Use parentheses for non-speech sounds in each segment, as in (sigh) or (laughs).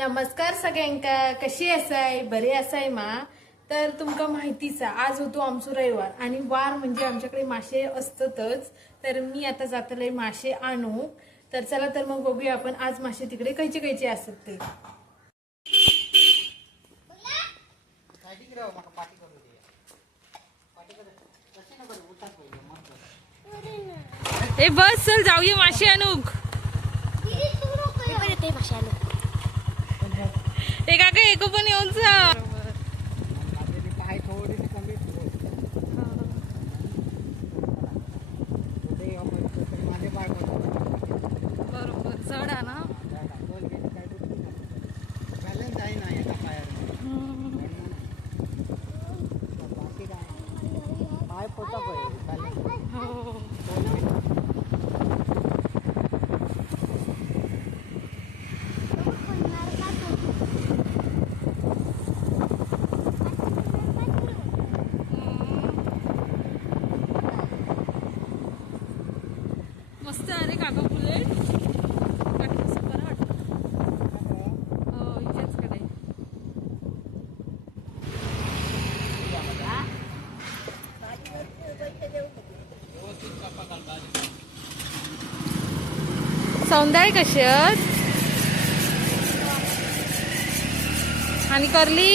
नमस्कार सगळ्यांका. कशी असाय? बरे असाय मा? तर तुमका माहितीच आहे, आज होतो आमचो रविवार. आणि वार म्हणजे आमच्याकडे मासे असतातच. तर मी आता जातले मासे आणू. तर चला तर मग बघूया आपण आज मासे तिकडे खयचे खयचे असतात ते. ए बस चल जाऊया मासे आणूक. ए काका एको पण येऊन जा बरोबर चढ ना हो मस्त आहे रे काका बुलेट काका सुपर वाटतं हो इथेच कडे सौंदर्य कशी आहेत? आणि करली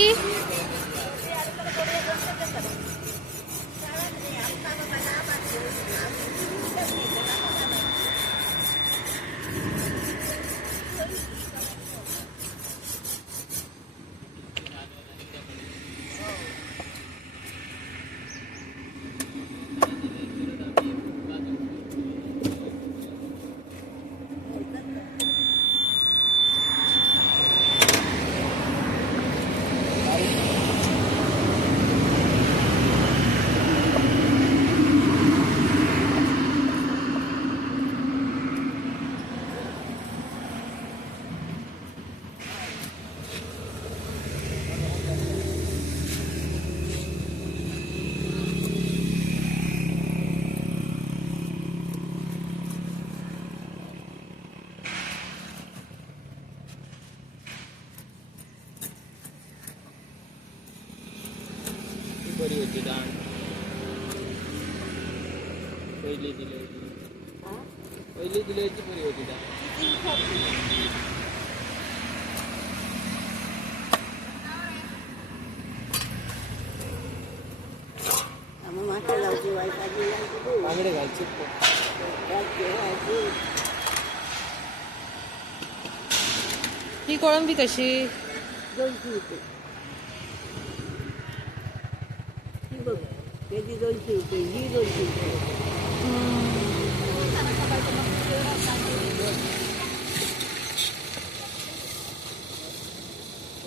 बरी होती डाळ पहिली दिली होती पहिली दिली होती बरी होती डाळ बांगडे घालचे. ही कोळंबी कशी? दोनशे रुपये. ही बघ त्याची दोनशे रुपये ही दोनशे रुपये.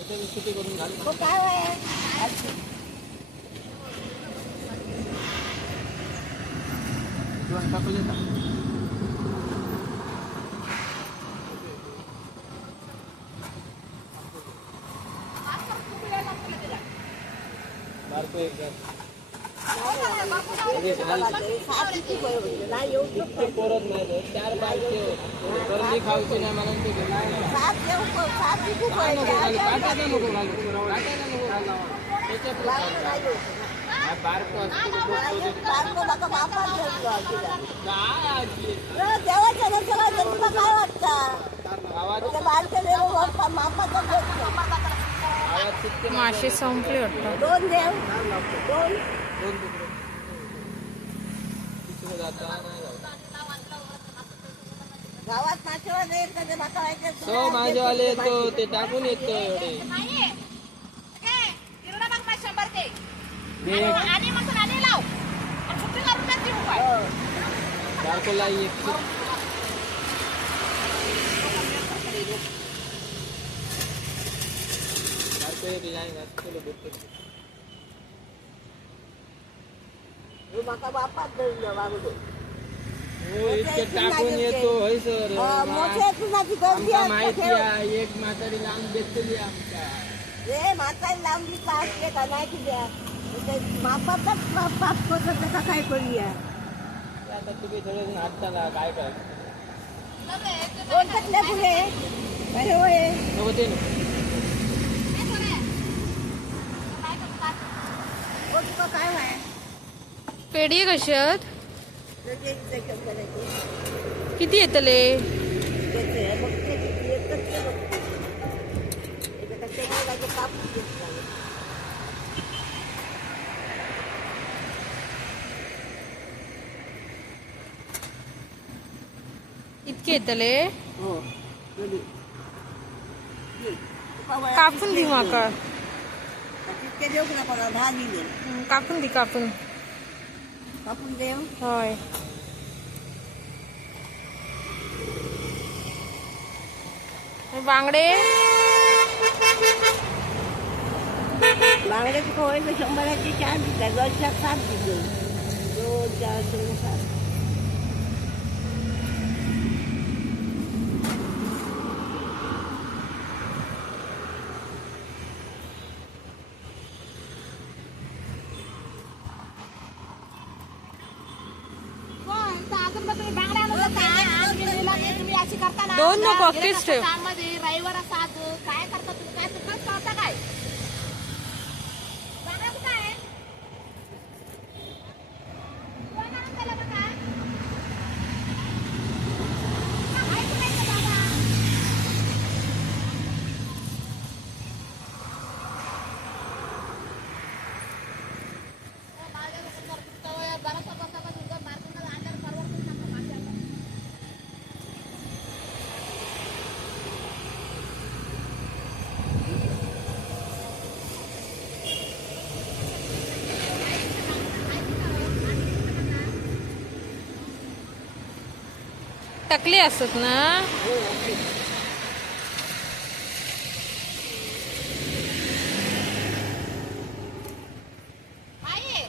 सुटी करून घाल हो काय आहे किंवा टाकले का बारको देवाच्या नंतर तुला काय वाटतं बारके देव मापाचा मासे संपले वाटतं. दोन देव दोन दोन तुकडे. तिकडे जाता नाही जाऊ. गावात नातेवाईक येत कधी माका माहिती सो माझेवाले येतो ते टाकून येतो एवढे मी बारकोला एक बारको एक लाईन असतो भेटतो माका बापात धरलं वागलो हो इतके टाकून येतो होय सर मोठ्या तुझाची गर्दी आमका असते माहिती ठेव. आहे एक म्हातारी लांब भेटली आमच्या रे म्हातारी लांबली का असते का नाही तुझ्या बापाचाच बाप बाप करतो त्याचा काय करूया ते आता तुम्ही सगळेजण हाताला काय करायचं कोण टाकल्या पुढे अरे होय नको ते नको. पेढी कशी आहेत त्याचे इथे शंभराचे. किती येतले त्याचे आहे. मग ते एकच ते बघते. एका कशामुळे माझे कापूस घेतला. इतके येतले हो दोन्ही. ये. पावळ्या कापून दे पिशव्या माका घेऊन. तितके देऊ ना कोणा दहा दिले हं, कापून दे कापून कापून देऊ होय आणि बांगडे बांगड्याची पोळी तर शंभराची चार दिसल्या दोन चार सात दिले दोन चार दोन सात दोन नको अख्खीच ठेव रविवार असतात काय करता तुम्ही काय तुम्हाला कळता काय बाबा कुठं आहे कोण आणून दिलं बघा? काय करायचं बाबा? ओ, माझ्या डोक्यात जर दुखतं वय, जरासं बसा का तुझं मार्केटला आणल्यावर परवडतं ना आपलं माशाला. टकले असतात ना आहे.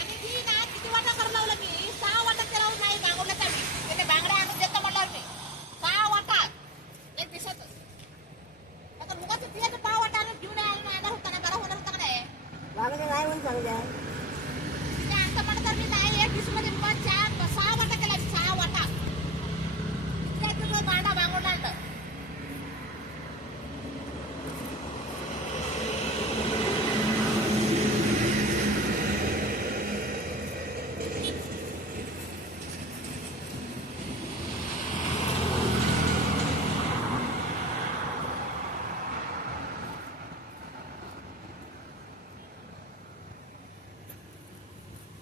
आणि ती ना किती वाटा करायला लावलं मी? सहा वाटा केला होता नाही बांगडल्याचा मी. त्याने बांगड्या आणून देतो म्हणल्यावर मी. सहा वाटा. एक दिवसातच. आता मुगाचं बियाचं पाव वाटा आणून घेऊन यायला नाही येणार होता ना, बरं होणार होता का नाही? बांगड्या नाही म्हणून चांगल्या ते आणतं म्हणलं तर मी नाही, एक दिवसामध्ये मुगात चार- सहा वाटा केला मी, सहा वाटा. इतक्या किलो बांगडा बांगडला आणलं.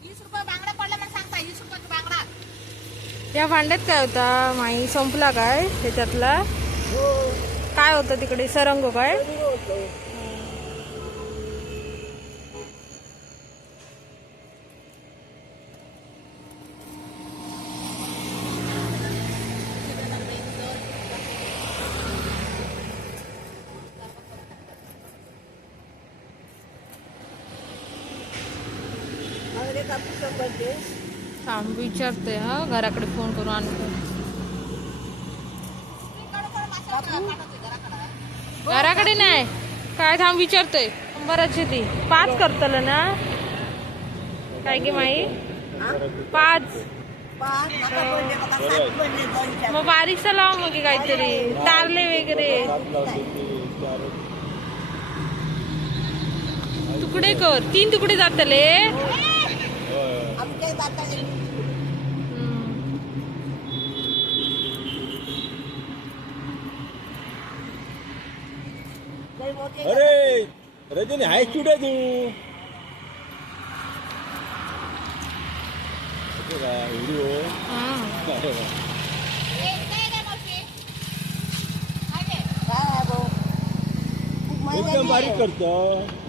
वीस रुपये बांगडा पडला म्हणून सांगता वीस रुपयाचा बांगडा. या भांड्यात काय होता माई? संपला काय? त्याच्यातला हो. काय होतं तिकडे? सरंग काय? थांब विचारते हा घराकडे फोन करून आणतो घराकडे नाही. काय थांब विचारतोय शंभराची ती. पाच करतल ना? काय की माई? पाच. मग बारीकसा लाव मग काहीतरी. तारले वगैरे. तुकडे कर. तीन तुकडे जातले आमच्या जाताले लय मोठे अरे रजनी हाय कुठे तू. व्हिडिओ महिन्याची एकदम बारीक. करतो.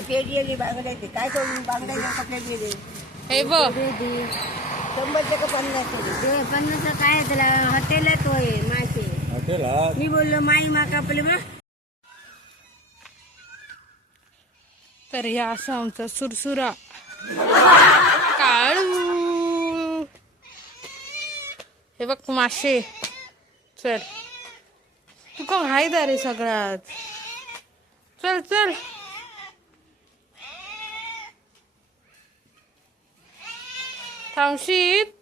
पेटी बांगड्याची काय करून बांगड्याची का पेटी आली? हे बघ. शंभरचे का पन्नास पन्नास काय त्याला हॉटेलच होय मासे. हॉटेल हा मी बोललो माई माका आपले मा तर हे असं आमचा सुरसुरा. काळू. हे बघ मासे. चल. तुका घाईदा रे सगळ्यात? चल चल. थांबशीत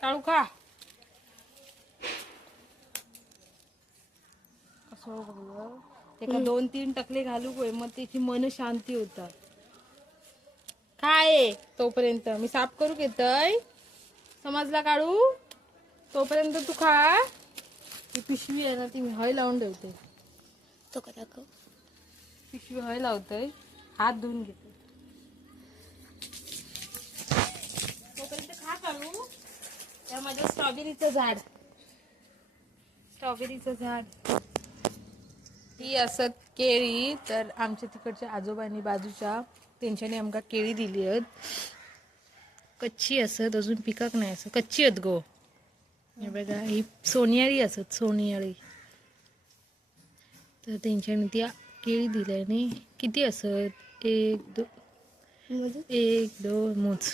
काळू का कसं बघलं एका दोन तीन टकले घालू होय मग त्याची मन शांती होतात. काय तोपर्यंत मी साफ करू घेतय समजला काढू? तोपर्यंत तू खा. ही पिशवी आहे ना ती मी हय लावून ठेवते. तो का दाखव. पिशवी हय लावतोय. हात धुवून घेते. तोपर्यंत खा काढू त्या माझ्या स्ट्रॉबेरीचं झाड. स्ट्रॉबेरीचं झाड. ही असत केळी तर आमच्या तिकडच्या आजोबांनी बाजूच्या त्यांच्यानी आमका केळी दिली आहेत. कच्ची असत अजून पिकाक नाही असं. कच्ची आहेत गो. हे बघा ही सोनियाळी असत सोनियाळी तर त्यांच्यानी त्या केळी दिल्याने किती असत? एक दो एक दोन मोज.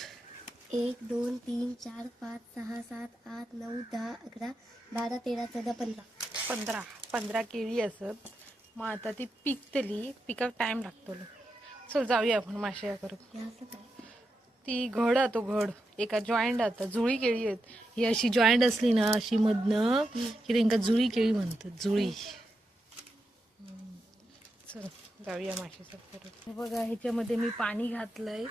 एक दोन तीन चार पाच सहा सात आठ नऊ दहा अकरा बारा तेरा चौदा पंधरा. पंधरा पंधरा केळी असत. मग आता ती पिकतली पिकाक टाइम लागतो चल जाऊया आपण माश्या करू असं काय? ती घड तो घड. एका जॉईंट आता जुळी केळी आहेत. ही अशी जॉईंट असली ना अशी मधनं की त्यांना जुळी केळी म्हणतात जुळी. चल जाऊया माशीचा परत. बघा ह्याच्यामध्ये मी पाणी घातलंय.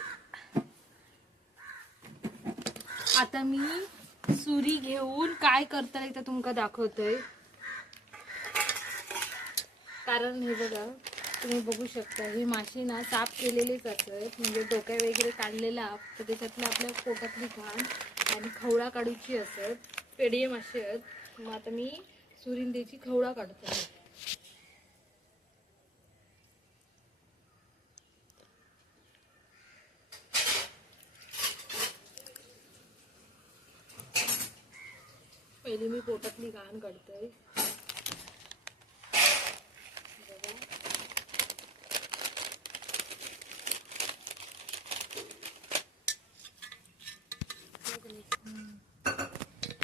आता मी सुरी घेऊन काय करता येईल ते तुमका दाखवतोय. कारण हे बघा तुम्ही बघू शकता ही माशी ना साफ केलेलीच असत म्हणजे डोक्या वगैरे काढलेला तर त्याच्यातलं आपल्या पोटातली घाण आणि खवळा काढूची असत पेढे माशी आहेत. मग आता मी सुरिंदेची खवळा काढतो. पहिली मी पोटातली घाण काढतोय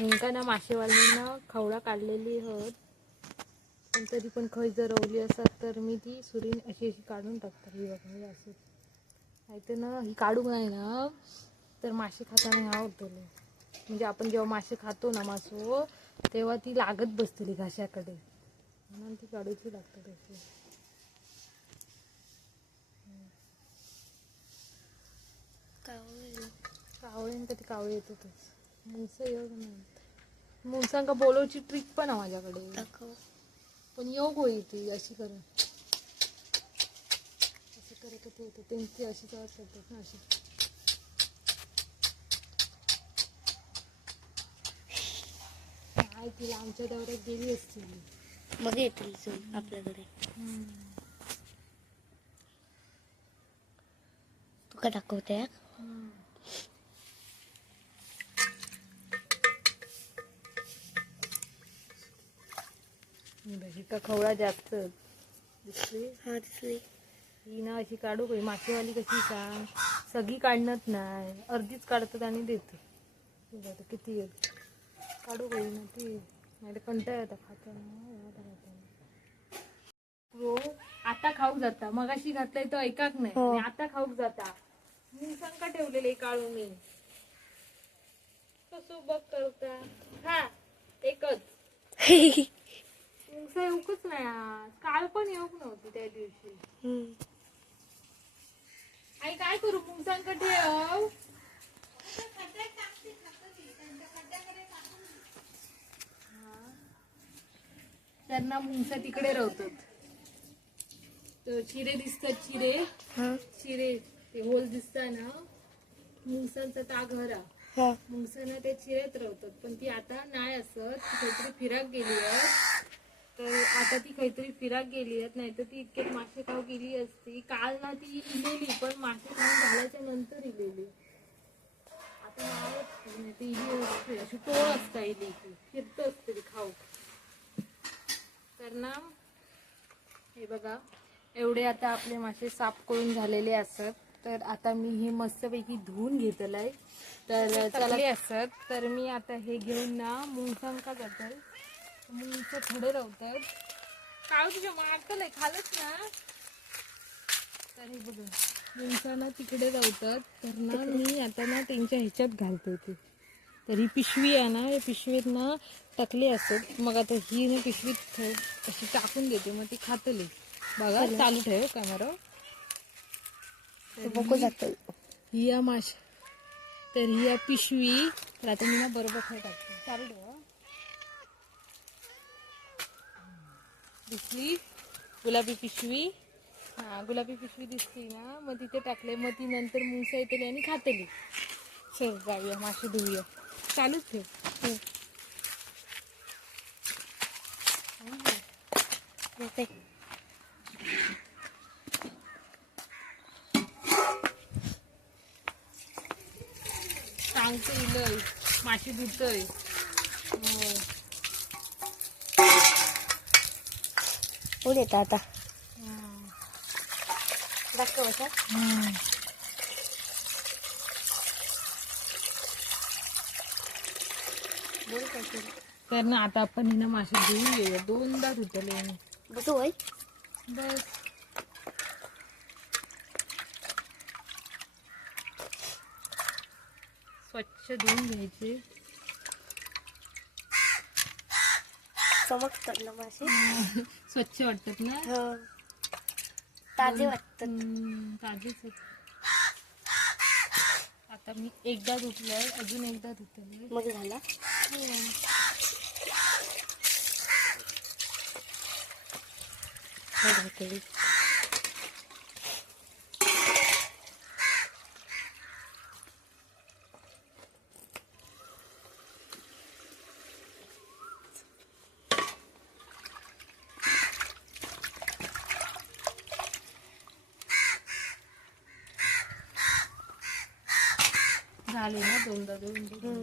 ना मासेवाल्यांना खवळा काढलेली हत पण तरी पण खय जर रवली असत तर मी ती सुरीन अशी अशी काढून टाकतात. ही बघा हे असं. नाहीतर ना ही काढू नाही ना तर मासे खाताना ह्या होतले. म्हणजे आपण जेव्हा मासे खातो ना मासो तेव्हा ती लागत बसतली घाशाकडे. म्हणून ती काढूची लागतात अशी. कावळे. कधी कावळे येतातच. मुंस योग नाही मुंसांका बोलवची ट्रिक पण आहे माझ्याकडे. दाखव. पण योग होई ती अशी कर. असं करत होते येतं त्यांची अशी आवाज करतात ना अशी. काय तिला आमच्या दौऱ्यात गेली असती. मग येतील सून आपल्याकडे. तुका दाखवते का खवळा जास्त. दिसते हा दिसली ही ना अशी काढू काही मासेवाली कशी सांग? सगळी काढणत नाही. अर्धीच काढतात आणि बघा किती काढू काही ना ती? नाही कंटाळ खाताना. आता खाताना. हो आता खाऊक जाता. मग अशी घातलाय तो ऐकाक नाही. हो. आता खाऊक जाता. मी का ठेवलेले काढू मी. कसं बघ करता हा एकच. (laughs) मुंगसा येऊकच नाही आज. काल पण येऊक नव्हती त्या दिवशी. आई काय करू? मुंगसांक ठेव. त्यांना मुंगसा तिकडे रवतात. तर चिरे दिसतात चिरे. हा. चिरे ते होल दिसता ना? मुंगसांचा ता घर. हा. हा मुंगसाना ते चिरेत रवतात. पण ती आता नाही असत काहीतरी फिराक गेली आहे. तर आता ती काहीतरी फिराक गेली आहेत नाही तर ती इतक्यात मासे खाऊ गेली असती. काल ना ती इलेली पण मासे खाऊन झाल्याच्यानंतर इलेली. आता मावत नाही ती असते अशी टोळ असते इली फिरत असते ती खाऊ. तर ना हे बघा एवढे आता आपले मासे साफ करून झालेले असत. तर आता मी हे मस्तपैकी धुवून घेतलंय. तर चला असत. तर मी आता हे घेऊन ना मुंगसांका जातोय मुंगचं थोडे राहतात तुझ्या मारतलंय खालच ना. तर बघा मुंगसा ना तिकडे राहतात तर ना मी आता ना त्यांच्या ह्याच्यात घालते ते. तर ही पिशवी आहे ना या पिशवीत ना टाकली असत मग आता ही ना पिशवीत अशी टाकून देते. मग ती खातली. बघा चालू. ठेव कॅमेरा. बघू जातो. ही या माश तर ही या पिशवी तर आता मी ना बरोबर खाऊ टाकते. चालू ठेव दिसली. गुलाबी पिशवी. हा गुलाबी पिशवी दिसली ना मग तिथे टाकले मग ती नंतर मुंगसा येतली आणि खातली. चल जाऊया मासे धुऊया. चालूच ठेव. सांगते लय. माशी धुतय. हो. येतं आता. दाखव. तर ना आता आपण हिनं मासे धुवून घेऊया दोनदा धुतले. बसू होय? बस. स्वच्छ धुवून घ्यायचे. चमकतात ना मासे. (laughs) स्वच्छ वाटतात ना? हो. ताजे वाटतात. ताजेच. आता मी एकदा धुतलंय अजून एकदा धुतलंय. मग झाला? हो, झाले ना दोनदा दोनदा.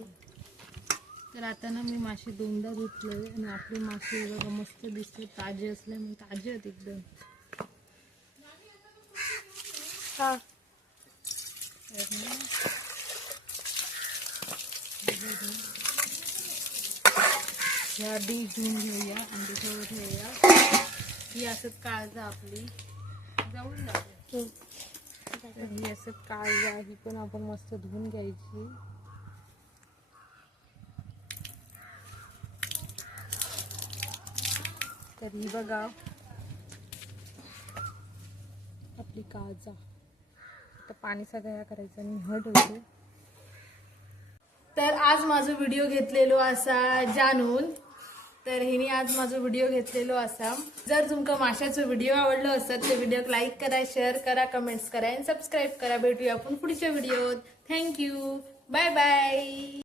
तर आता ना मी मासे दोनदा धुतले आणि आपले मासे बघा मस्त दिसते ताजे असल्यामुळे ताजे आहेत एकदम. हा. तर ना ह्या डिश घेऊन घेऊया आणि त्याच्यावर ठेवूया. ही असं काळजा आपली जाऊन जाते हम्म. तर ही असं काळी ही पण आपण मस्त धुवून घ्यायची. तर ही बघा. आपली काळजा. आता पाणी सगळ्या करायचं आणि हट होते तर आज माझा व्हिडिओ घेतलेलो असा जाणून तर हिने आज माझा व्हिडिओ घेतलेलो असा. जर तुमका माशाचो व्हिडिओ आवडलो असत तर व्हिडिओ लाईक करा शेअर करा कमेंट्स करा आणि सबस्क्राईब करा. भेटूया आपण पुढच्या व्हिडिओत थँक्यू बाय बाय